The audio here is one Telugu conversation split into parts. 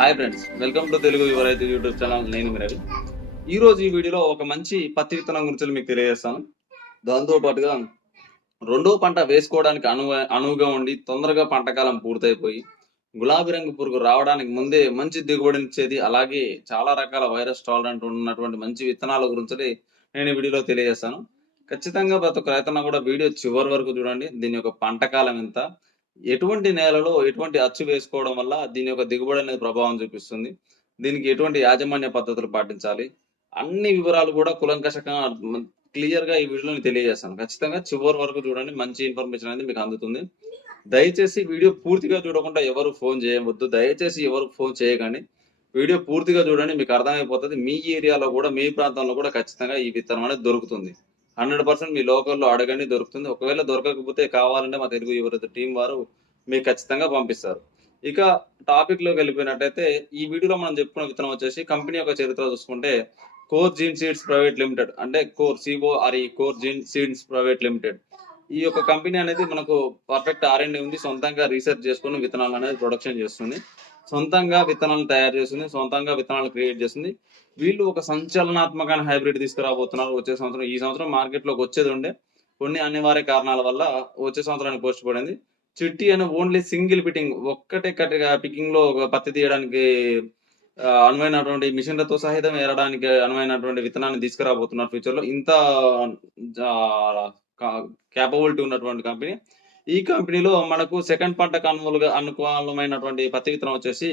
Hi friends welcome to Telugu యువరైతు YouTube channel నేను మీరు ఈ రోజు ఈ వీడియోలో ఒక మంచి పత్తి విత్తనం గురించి మీకు తెలియజేస్తాను. దాంతో పాటుగా రెండో పంట వేసుకోవడానికి అను అనువుగా ఉండి తొందరగా పంట కాలం పూర్తయిపోయి గులాబీ రంగు పురుగు రావడానికి ముందే మంచి దిగుబడినిచ్చేది అలాగే చాలా రకాల వైరస్ టాలరెంట్ ఉన్నటువంటి మంచి విత్తనాల గురించి నేను ఈ వీడియోలో తెలియజేస్తాను. ఖచ్చితంగా ప్రతి ఒక్క రైతన్న కూడా వీడియో చివరి వరకు చూడండి. దీని యొక్క పంట కాలం ఎంత ఎటువంటి నేలలో ఎటువంటి అచ్చు వేసుకోవడం వల్ల దీని యొక్క దిగుబడి అనేది ప్రభావం చూపిస్తుంది. దీనికి ఎటువంటి యాజమాన్య పద్ధతులు పాటించాలి? అన్ని వివరాలు కూడా కులంకషకంగా క్లియర్గా ఈ వీడియోని తెలియజేస్తాను. ఖచ్చితంగా చివరి వరకు చూడండి. మంచి ఇన్ఫర్మేషన్ అనేది మీకు అందుతుంది. దయచేసి వీడియో పూర్తిగా చూడకుండా ఎవరు ఫోన్ చేయవద్దు. దయచేసి ఎవరు ఫోన్ చేయకండి. వీడియో పూర్తిగా చూడండి. మీకు అర్థమైపోతుంది. మీ ఏరియాలో కూడా మీ ప్రాంతంలో కూడా ఖచ్చితంగా ఈ విత్తనం అనేది దొరుకుతుంది. హండ్రెడ్ పర్సెంట్ మీ లోకల్లో అడగండి దొరుకుతుంది. ఒకవేళ దొరకకపోతే కావాలంటే మా తెలుగు యువత టీం వారు మీకు ఖచ్చితంగా పంపిస్తారు. ఇక టాపిక్లోకి వెళ్ళిపోయినట్టయితే ఈ వీడియోలో మనం చెప్పుకున్న విత్తనం వచ్చేసి కంపెనీ యొక్క చరిత్ర చూసుకుంటే core gene seeds private limited అంటే core C O R E core gene seeds private limited. ఈ యొక్క కంపెనీ అనేది మనకు పర్ఫెక్ట్ ఆర్ అండ్ ఉంది. సొంతంగా రీసెర్చ్ చేసుకుని విత్తనాలు అనేది ప్రొడక్షన్ చేస్తుంది. సొంతంగా విత్తనాలు తయారు చేస్తుంది. సొంతంగా విత్తనాలు క్రియేట్ చేస్తుంది. వీళ్ళు ఒక సంచలనాత్మకమైన హైబ్రిడ్ తీసుకురాబోతున్నారు. వచ్చే సంవత్సరం ఈ సంవత్సరం మార్కెట్లోకి వచ్చేది ఉండే కొన్ని అనివార్య కారణాల వల్ల వచ్చే సంవత్సరానికి పోస్ట్ పడింది. చిట్టి అని ఓన్లీ సింగిల్ పిటింగ్ ఒక్కటే కట్టిగా పికింగ్లో ఒక పత్తి తీయడానికి అనువైనటువంటి మిషన్లతో సహితం ఏరడానికి అనువైనటువంటి విత్తనాన్ని తీసుకురాబోతున్నారు ఫ్యూచర్లో. ఇంత క్యాపబిలిటీ ఉన్నటువంటి కంపెనీ ఈ కంపెనీలో మనకు సెకండ్ పంటకు అనువులుగా అనుకూలమైనటువంటి పత్తి విత్తనం వచ్చేసి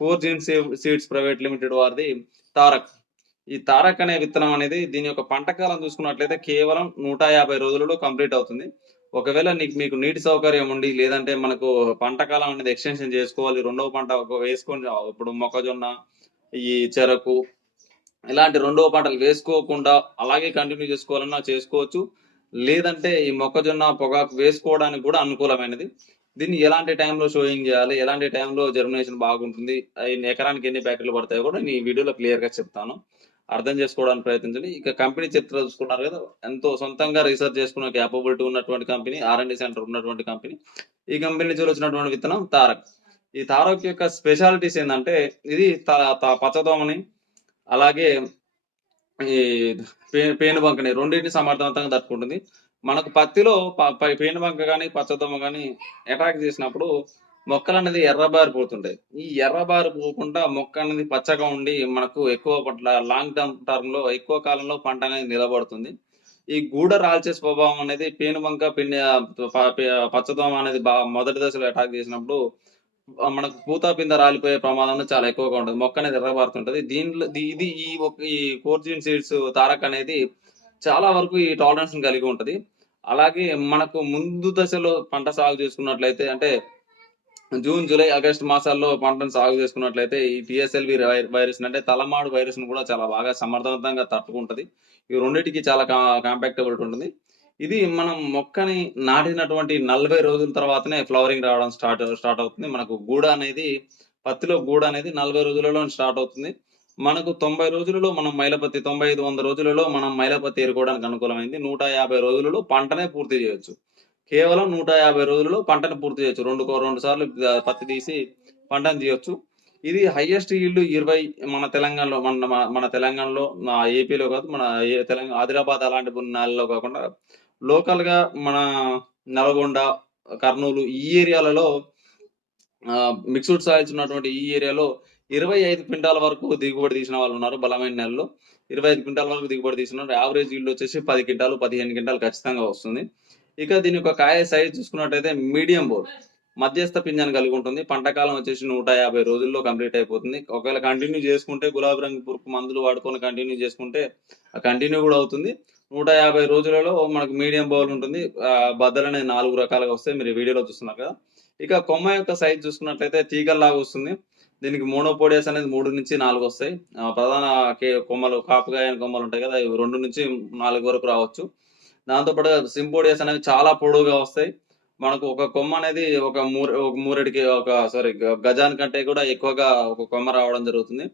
కోర్జిన్ సీడ్స్ ప్రైవేట్ లిమిటెడ్ వారిది. తారక్. ఈ తారక్ అనే విత్తనం అనేది దీని యొక్క పంట కాలం చూసుకున్నట్లయితే కేవలం నూట యాభై రోజులలో కంప్లీట్ అవుతుంది. ఒకవేళ నీకు మీకు నీటి సౌకర్యం ఉండి లేదంటే మనకు పంట కాలం అనేది ఎక్స్టెన్షన్ చేసుకోవాలి. రెండవ పంట ఒక వేసుకొని ఇప్పుడు మొక్కజొన్న ఈ చెరకు ఇలాంటి రెండవ పంటలు వేసుకోకుండా అలాగే కంటిన్యూ చేసుకోవాలన్నా చేసుకోవచ్చు. లేదంటే ఈ మొక్కజొన్న పొగాకు వేసుకోవడానికి కూడా అనుకూలమైనది. దీన్ని ఎలాంటి టైంలో షోయింగ్ చేయాలి? ఎలాంటి టైంలో జర్మినేషన్ బాగుంటుంది? ఎన్ని ఎకరానికి ఎన్ని ప్యాకెట్లు పడతాయో కూడా నేను ఈ వీడియోలో క్లియర్గా చెప్తాను. అర్థం చేసుకోవడానికి ప్రయత్నించండి. ఇక కంపెనీ చరిత్ర చూసుకున్నారు కదా ఎంతో సొంతంగా రీసెర్చ్ చేసుకున్న క్యాపబిలిటీ ఉన్నటువంటి కంపెనీ ఆర్ సెంటర్ ఉన్నటువంటి కంపెనీ ఈ కంపెనీ నుంచి వచ్చినటువంటి విత్తనం తారక్. ఈ తారక్ యొక్క స్పెషాలిటీస్ ఏంటంటే ఇది త- త- పచ్చదోమని అలాగే ఈ పే- పేనుబంకని రెండింటిని సమర్థవంతంగా తట్టుకుంటుంది. మనకు పత్తిలో ప- బంక పేనుబంక కానీ పచ్చదోమ కానీ అటాక్ చేసినప్పుడు మొక్కలు అనేది ఎర్రబారిపోతుంటాయి ఈ ఎర్రబారి పోకుండా మొక్క అనేది పచ్చగా ఉండి మనకు ఎక్కువ పట్ల లాంగ్ టర్మ్ టర్మ్లో ఎక్కువ కాలంలో పంట అనేది నిలబడుతుంది. ఈ గూడ రాల్చే స్వభావం అనేది పేనుబంక పిండి పచ్చదోమ అనేది బాగా మొదటి దశలో అటాక్ చేసినప్పుడు మనకు పూత పింద రాలిపోయే ప్రమాదం చాలా ఎక్కువగా ఉంటుంది. మొక్క అనేది ఎర్రబారుతుంటది దీంట్లో ఇది ఈ ఒక్క- ఈ కోర్జిన్ సీడ్స్ తారక్ అనేది చాలా వరకు ఈ టాలరెన్స్ కలిగి ఉంటది. అలాగే మనకు ముందు దశలో పంట సాగు చేసుకున్నట్లయితే అంటే జూన్ జూలై ఆగస్ట్ మాసాల్లో పంటను సాగు చేసుకున్నట్లయితే ఈ టిఎస్ఎల్వి వైరస్ అంటే తలమాడు వైరస్ను కూడా చాలా బాగా సమర్థవంతంగా తట్టుకుంటది. ఈ రెండింటికి చాలా కాంపాక్టబిలిటీ ఉంటుంది. ఇది మనం మొక్కని నాటినటువంటి నలభై రోజుల తర్వాతనే ఫ్లవరింగ్ రావడం స్టార్ట్ స్టార్ట్ అవుతుంది. మనకు గూడ అనేది పత్తిలో గూడ అనేది నలభై రోజులలో స్టార్ట్ అవుతుంది. మనకు తొంభై రోజులలో మనం మైలపత్తి తొంభై ఐదు వంద రోజులలో మనం మైలపత్తి ఏరుకోవడానికి అనుకూలమైంది. నూట యాభై రోజులలో పంటనే పూర్తి చేయొచ్చు. కేవలం నూట యాభై రోజులలో పంటను పూర్తి చేయొచ్చు. రెండు రెండు సార్లు పత్తి తీసి పంటను తీయొచ్చు. ఇది హైయెస్ట్ ఈల్డ్ ఇరవై మన తెలంగాణలో మన మన- మన తెలంగాణలో ఏపీలో కాదు మన తెలంగాణ ఆదిలాబాద్ అలాంటి నెలలో కాకుండా లోకల్గా మన నల్గొండ కర్నూలు ఈ ఏరియాలలో మిక్స్డ్ సాయిల్స్ ఉన్నటువంటి ఈ ఏరియాలో ఇరవై ఐదు క్వింటాల వరకు దిగుబడి తీసిన వాళ్ళు ఉన్నారు బలమైన నెలలో. ఇరవై ఐదు క్వింటాల వరకు దిగుబడి తీసినారు యావరేజ్ ఇల్లు వచ్చేసి పది క్వింటాలు పదిహేను క్వింటాలు ఖచ్చితంగా వస్తుంది. ఇక దీని యొక్క కాయ సైజ్ చూసుకున్నట్టయితే మీడియం బోర్. మధ్యస్థ పింజాన్ని కలిగి ఉంటుంది. పంట కాలం వచ్చేసి నూట యాభై రోజుల్లో కంప్లీట్ అయిపోతుంది. ఒకవేళ కంటిన్యూ చేసుకుంటే గులాబీ రంగు పురుగు మందులు వాడుకొని కంటిన్యూ చేసుకుంటే కంటిన్యూ కూడా అవుతుంది. నూట యాభై రోజులలో మనకు మీడియం బౌల్ ఉంటుంది. బద్దలు అనేది నాలుగు రకాలుగా వస్తాయి. మీరు వీడియోలో చూస్తున్నారు కదా. ఇక కొమ్మ యొక్క సైజ్ చూసుకున్నట్లయితే తీగల్లాగా వస్తుంది. దీనికి మోనోపోడియస్ అనేది మూడు నుంచి నాలుగు వస్తాయి. ప్రధాన కొమ్మలు కాపుగాయన కొమ్మలు ఉంటాయి కదా. రెండు నుంచి నాలుగు వరకు రావచ్చు. దాంతో పాటు సింపోడియస్ అనేవి చాలా పొడవుగా వస్తాయి. మనకు ఒక కొమ్మ అనేది ఒక మూర ఒక మూరెడికి ఒక సారీ గజాన్ కంటే కూడా ఎక్కువగా ఒక కొమ్మ రావడం జరుగుతుంది.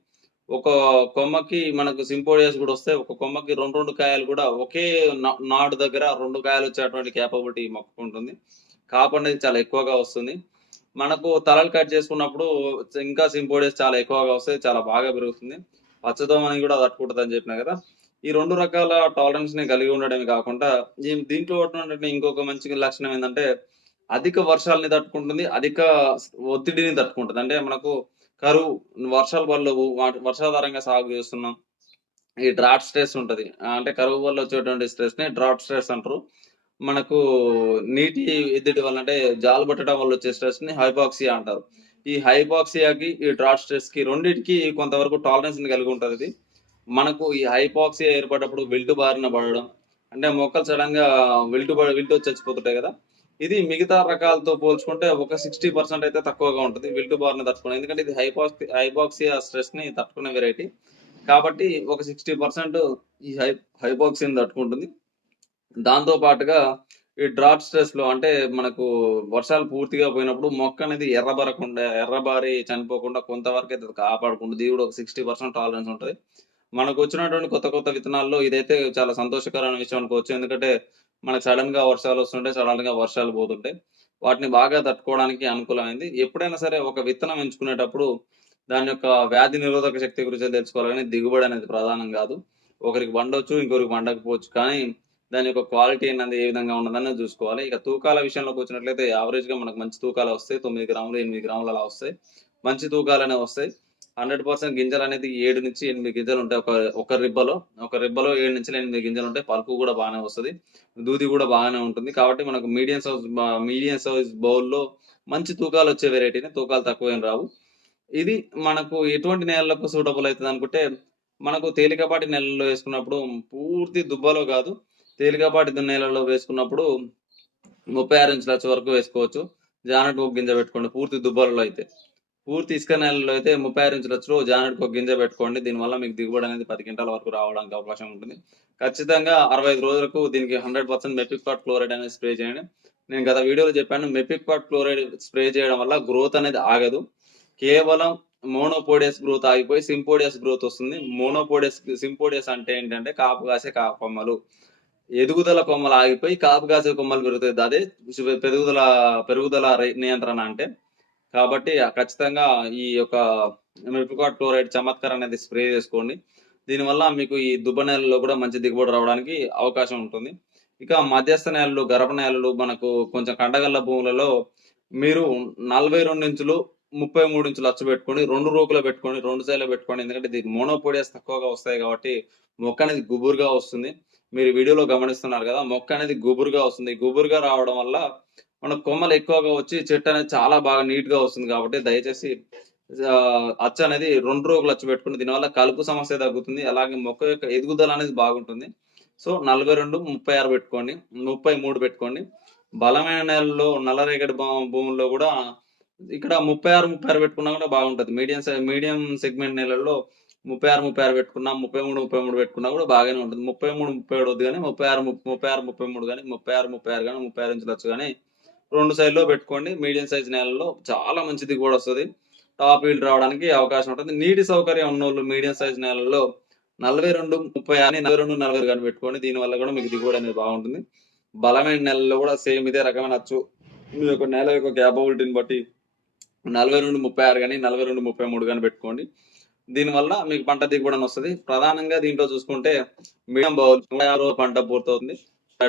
ఒక కొమ్మకి మనకు సింపోడియస్ కూడా వస్తే ఒక కొమ్మకి రెండు రెండు కాయలు కూడా ఒకే నా- నాడు దగ్గర రెండు కాయలు వచ్చేటువంటి క్యాపబిలిటీ మొక్కకు ఉంటుంది. కాపు అనేది చాలా ఎక్కువగా వస్తుంది. మనకు తలలు కట్ చేసుకున్నప్పుడు ఇంకా సింపోడియస్ చాలా ఎక్కువగా వస్తాయి చాలా బాగా పెరుగుతుంది. పచ్చదోమ అని కూడా తట్టుకుంటుంది అని చెప్పిన కదా. ఈ రెండు రకాల టాలరెన్స్ని కలిగి ఉండడమే కాకుండా దీంట్లో ఉన్నటువంటి ఇంకొక మంచి లక్షణం ఏంటంటే అధిక వర్షాలని తట్టుకుంటుంది అధిక ఒత్తిడిని తట్టుకుంటుంది. అంటే మనకు కరువు వర్షాలు వల్ల వర్షాధారంగా సాగు చేస్తున్నాం. ఈ డ్రాట్ స్ట్రెస్ ఉంటుంది. అంటే కరువు వల్ల వచ్చేటువంటి స్ట్రెస్ని డ్రాట్ స్ట్రెస్ అంటారు. మనకు నీటి ఎద్దటి వల్ల అంటే జాలు పట్టడం వల్ల వచ్చే స్ట్రెస్ని హైపాక్సియా అంటారు. ఈ హైపాక్సియాకి ఈ డ్రాట్ స్ట్రెస్కి రెండింటికి కొంతవరకు టాలరెన్స్ని కలిగి ఉంటుంది ఇది. మనకు ఈ హైపాక్సియా ఏర్పడినప్పుడు విల్టు బారిన పడడం అంటే మొక్కలు సడన్గా విల్టు విల్టు వచ్చి చచ్చిపోతుంటాయి కదా. ఇది మిగతా రకాలతో పోల్చుకుంటే ఒక సిక్స్టీ పర్సెంట్ అయితే తక్కువగా ఉంటుంది. విల్టు బార్ని తట్టుకునే ఎందుకంటే ఇది హైపాక్సి హైపాక్సియా స్ట్రెస్ని తట్టుకునే వెరైటీ కాబట్టి ఒక సిక్స్టీ పర్సెంట్ ఈ హై హైపాక్సిని తట్టుకుంటుంది. దాంతో పాటుగా ఈ డ్రాట్ స్ట్రెస్లో అంటే మనకు వర్షాలు పూర్తిగా పోయినప్పుడు మొక్క అనేది ఎర్రబరకుండా ఎర్రబారి చనిపోకుండా కొంతవరకు అయితే కాపాడుకుంటుంది. ఇది కూడా ఒక సిక్స్టీ పర్సెంట్ టాలరెన్స్ ఉంటుంది. మనకు వచ్చినటువంటి కొత్త కొత్త విత్తనాల్లో ఇదైతే చాలా సంతోషకరమైన విషయం అనుకోవచ్చు. ఎందుకంటే మనకు సడన్గా వర్షాలు వస్తుంటాయి సడన్గా వర్షాలు పోతుంటాయి. వాటిని బాగా తట్టుకోవడానికి అనుకూలమైంది. ఎప్పుడైనా సరే ఒక విత్తనం ఎంచుకునేటప్పుడు దాని యొక్క వ్యాధి నిరోధక శక్తి గురించి తెలుసుకోవాలి కానీ దిగుబడి అనేది ప్రధానం కాదు. ఒకరికి వండొచ్చు ఇంకొకరికి వండకపోవచ్చు కానీ దాని యొక్క క్వాలిటీ అనేది ఏ విధంగా ఉన్నదని చూసుకోవాలి. ఇక తూకాల విషయంలోకి వచ్చినట్లయితే యావరేజ్గా మనకు మంచి తూకాలు వస్తాయి. తొమ్మిది గ్రాములు ఎనిమిది గ్రాములు అలా వస్తాయి. మంచి తూకాలు అనేవి వస్తాయి. హండ్రెడ్ పర్సెంట్ గింజలు అనేది ఏడు నుంచి ఎనిమిది గింజలు ఉంటాయి ఒక ఒక రిబ్బలో. ఒక రిబ్బలో ఏడు నుంచి ఎనిమిది గింజలు ఉంటాయి. పలుకు కూడా బాగానే వస్తుంది. దూది కూడా బాగానే ఉంటుంది. కాబట్టి మనకు మీడియం సైజ్ మీడియం సైజ్ బౌల్లో మంచి తూకాలు వచ్చే వెరైటీని తూకాలు తక్కువేం రావు. ఇది మనకు ఎటువంటి నేలలకు సూటబుల్ అవుతుంది అనుకుంటే మనకు తేలికపాటి నేలల్లో వేసుకున్నప్పుడు పూర్తి దుబ్బలో కాదు తేలికపాటి నేలలో వేసుకున్నప్పుడు ముప్పై ఆరు ఇంచుల వరకు వేసుకోవచ్చు. జానట్ ఒక గింజ పెట్టుకోండి. పూర్తి దుబ్బలలో అయితే. పూర్తి ఇసుక నేలలో అయితే ముప్పై ఆరు ఇంచుల వచ్చి జానెట్ ఒక గింజ పెట్టుకోండి. దీనివల్ల మీకు దిగుబడి అనేది పది క్వింటాల వరకు రావడానికి అవకాశం ఉంటుంది. ఖచ్చితంగా అరవై ఐదు రోజులకు దీనికి హండ్రెడ్ పర్సెంట్ మెపిక్వాట్ క్లోరైడ్ అనేది స్ప్రే చేయండి. నేను గత వీడియోలో చెప్పాను మెపిక్ పాట్ క్లోరైడ్ స్ప్రే చేయడం వల్ల గ్రోత్ అనేది ఆగదు. కేవలం మోనోపోడియస్ గ్రోత్ ఆగిపోయి సింపోడియస్ గ్రోత్ వస్తుంది. మోనోపోడియస్ సింపోడియస్ అంటే ఏంటంటే కాపు కాసే కా కొమ్మలు. ఎదుగుదల కొమ్మలు ఆగిపోయి కాపు కాసే కొమ్మలు పెరుగుతుంది అదే పెరుగుదల పెరుగుదల నియంత్రణ అంటే కాబట్టి ఖచ్చితంగా ఈ యొక్క మెపికాట్ క్లోరైడ్ చమత్కార్ అనేది స్ప్రే చేసుకోండి. దీనివల్ల మీకు ఈ దుబ్బ నేలలో కూడా మంచి దిగుబడి రావడానికి అవకాశం ఉంటుంది. ఇక మధ్యస్థ నేలలు గర్భ నేలలు మనకు కొంచెం కండగల్ల భూములలో మీరు నలభై రెండు ఇంచులు ముప్పై మూడు ఇంచులు అచ్చు పెట్టుకొని రెండు రోకులు పెట్టుకొని రెండు సైడ్లో పెట్టుకోండి ఎందుకంటే ఇది మోనోపోడియాస్ తక్కువగా వస్తాయి కాబట్టి మొక్క అనేది గుబురుగా వస్తుంది. మీరు వీడియోలో గమనిస్తున్నారు కదా మొక్క అనేది గుబురుగా వస్తుంది. గుబురుగా రావడం వల్ల మన కొమ్మలు ఎక్కువగా వచ్చి చెట్టు అనేది చాలా బాగా నీట్గా వస్తుంది కాబట్టి దయచేసి అచ్చ అనేది రెండు రోజులు అచ్చు పెట్టుకుని దీనివల్ల కలుపు సమస్య తగ్గుతుంది అలాగే మొక్క యొక్క ఎదుగుదల అనేది బాగుంటుంది. సో నలభై రెండు ముప్పై ఆరు పెట్టుకోండి ముప్పై మూడు పెట్టుకోండి. బలమైన నేలలో నల్లరేగడి భూముల్లో కూడా ఇక్కడ ముప్పై ఆరు ముప్పై ఆరు పెట్టుకున్నా కూడా బాగుంటుంది. మీడియం మీడియం సెగ్మెంట్ నేలల్లో ముప్పై ఆరు ముప్పై ఆరు పెట్టుకున్నా ముప్పై మూడు ముప్పై మూడు పెట్టుకున్నా కూడా బాగానే ఉంటుంది. ముప్పై మూడు ముప్పై ఏడు వద్దు కానీ ముప్పై ఆరు ముప్పై ముప్పై ఆరు ముప్పై మూడు కానీ ముప్పై ఆరు ముప్పై ఆరు కానీ ముప్పై ఆరు ఇంచులు వచ్చు కానీ రెండు సైడ్లో పెట్టుకోండి. మీడియం సైజ్ నేలలో చాలా మంచి దిగుబడి వస్తుంది. టాప్ ఈల్డ్ రావడానికి అవకాశం ఉంటుంది. నీటి సౌకర్యం ఉన్న వాళ్ళు మీడియం సైజ్ నేలలో నలభై రెండు ముప్పై అని నలభై రెండు నలభై కానీ పెట్టుకోండి దీనివల్ల కూడా మీకు దిగుబడి అనేది బాగుంటుంది. బలమైన నెలలో కూడా సేమ్ ఇదే రకమైన వచ్చు మీ యొక్క నేల యొక్క క్యాపబిలిటీని బట్టి నలభై రెండు ముప్పై ఆరు కానీ నలభై రెండు ముప్పై మూడు కానీ పెట్టుకోండి దీనివల్ల మీకు పంట దిగుబడి వస్తుంది. ప్రధానంగా దీంట్లో చూసుకుంటే మీడియం బౌల్ నూట యాభై రోజులు పంట పూర్తవుతుంది.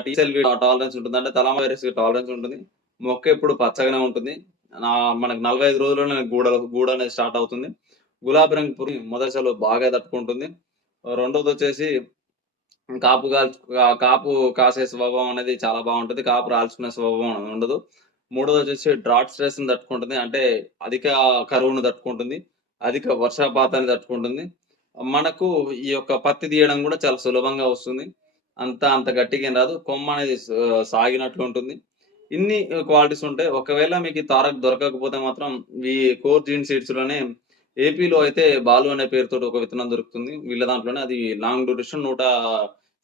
టీసెల్ టాలరెన్స్ ఉంటుంది అంటే తలామ వైరస్ టాలరెన్స్ ఉంటుంది. మొక్క ఎప్పుడు పచ్చగానే ఉంటుంది. నా మనకు నలభై ఐదు రోజుల్లోనే గూడ గూడ అనేది స్టార్ట్ అవుతుంది. గులాబీ రంగు పురుగు మొదటిసారి బాగా తట్టుకుంటుంది. రెండోది వచ్చేసి కాపు కాల్చు కాపు కాసే స్వభావం అనేది చాలా బాగుంటుంది. కాపు రాల్చుకునే స్వభావం అనేది ఉండదు. మూడోది వచ్చేసి డ్రాట్ స్ట్రెస్ని తట్టుకుంటుంది. అంటే అధిక కరువును తట్టుకుంటుంది. అధిక వర్షపాతాన్ని తట్టుకుంటుంది. మనకు ఈ యొక్క పత్తి తీయడం కూడా చాలా సులభంగా వస్తుంది. అంత అంత గట్టిగా ఏం రాదు. కొమ్మ అనేది సాగినట్లు ఉంటుంది ఇన్ని క్వాలిటీస్ ఉంటాయి ఒకవేళ మీకు తారక్ దొరకకపోతే మాత్రం ఈ కోర్ జీన్ సీడ్స్లోనే ఏపీలో అయితే బాలు అనే పేరుతో ఒక విత్తనం దొరుకుతుంది. వీళ్ళ దాంట్లోనే అది లాంగ్ డ్యూరేషన్ నూట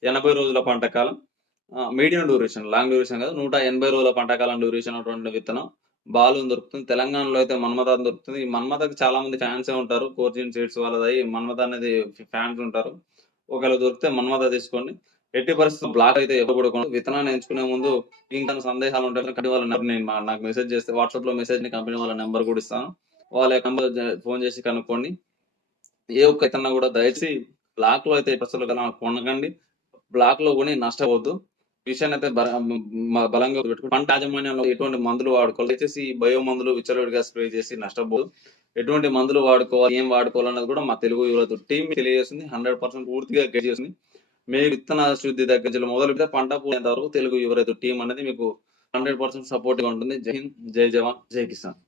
ఎనభై రోజుల పంట కాలం. మీడియం డ్యూరేషన్ లాంగ్ డ్యూరేషన్ కాదు నూట ఎనభై రోజుల పంట కాలం డ్యూరేషన్ అటువంటి విత్తనం బాలు దొరుకుతుంది. తెలంగాణలో అయితే మన్మథ దొరుకుతుంది. ఈ మన్మథకి చాలా మంది ఫ్యాన్స్ ఉంటారు. కోర్జిన్ సీడ్స్ వాళ్ళది మన్మథ అనేది ఫ్యాన్స్ ఉంటారు. ఒకవేళ దొరికితే మన్మథ తీసుకోండి. ఎట్టి పరిస్థితి బ్లాక్ అయితే ఎవరు కూడా విత్తనాన్ని ఎంచుకునే ముందు ఇంకా సందేహాలు ఉంటాయి కంపెనీ వాళ్ళ నెంబర్ నేను నాకు మెసేజ్ చేస్తే వాట్సాప్లో మెసేజ్ని కంపెనీ వాళ్ళ నెంబర్ కూడా ఇస్తాను. వాళ్ళ నెంబర్ ఫోన్ చేసి కనుక్కోండి. ఏ ఒక్క విత్తనం కూడా దయచేసి బ్లాక్లో అయితే పరిస్థితులు కదా కొనకండి. బ్లాక్లో కొని నష్టపోవద్దు. విషయాన్ని అయితే బల- బలంగా పెట్టుకుని పంట యాజమాన్యంలో ఎటువంటి మందులు వాడుకోవాలి. దయచేసి బయో మందులు విచ్చలవిడిగా స్ప్రే చేసి నష్టపోదు ఎటువంటి మందులు వాడుకోవాలి ఏం వాడుకోవాలన్నది కూడా మా తెలుగు యువత టీం తెలియజేస్తుంది. హండ్రెడ్ పర్సెంట్ పూర్తిగా గైడ్ చేస్తుంది. మీకు విత్తన శుద్ధి దగ్గర నుంచి మొదలు పెడితే పంట పోయేంత వరకు తెలుగు యువరైతు టీం అనేది మీకు హండ్రెడ్ పర్సెంట్ సపోర్ట్గా ఉంటుంది. జై హింద్ జై జవాన్ జై కిసాన్.